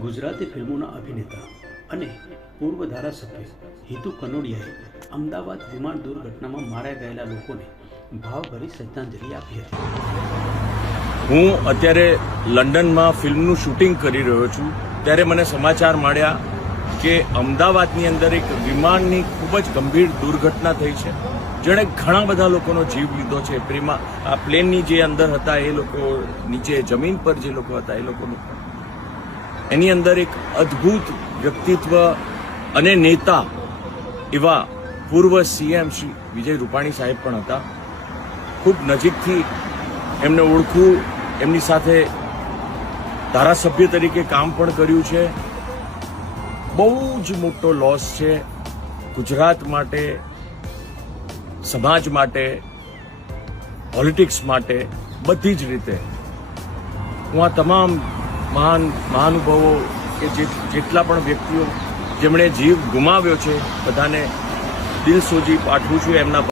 ગુજરાતી ફિલ્મોના અભિનેતા અને પૂર્વ ધારાસભ્ય હિતુ કનોડિયાએ અમદાવાદ વિમાન દુર્ઘટનામાં માર્યા ગયેલા લોકોને ભાવભરી શ્રદ્ધાંજલિ આપી હતી. હું અત્યારે લંડનમાં ફિલ્મનું શૂટિંગ કરી રહ્યો છું. ત્યારે મને સમાચાર મળ્યા કે અમદાવાદની અંદર એક વિમાનની ખૂબ જ ગંભીર દુર્ઘટના થઈ છે. જેણે ઘણા બધા લોકોનો જીવ લીધો છે. પ્રેમા, આ પ્લેનની જે અંદર હતા એ લોકો નીચે જમીન પર જે લોકો હતા એ લોકોનું એની અંદર એક અદ્ભુત વ્યક્તિત્વ અને નેતા એવા પૂર્વ સીએમ શ્રી વિજય રૂપાણી સાહેબ પણ હતા. ખૂબ નજીકથી એમને ઓળખું એમની સાથે ધારાસભ્ય તરીકે કામ પણ કર્યું છે. બહુ જ મોટો લોસ છે ગુજરાત માટે, સમાજ માટે પોલિટિક્સ માટે બધી જ રીતે. હું આ તમામ મહાન મહાનુભાવો કે જે જેટલા પણ વ્યક્તિઓ જેમણે જીવ ગુમાવ્યો છે, બધાને દિલ સોજી પાઠવું છું એમના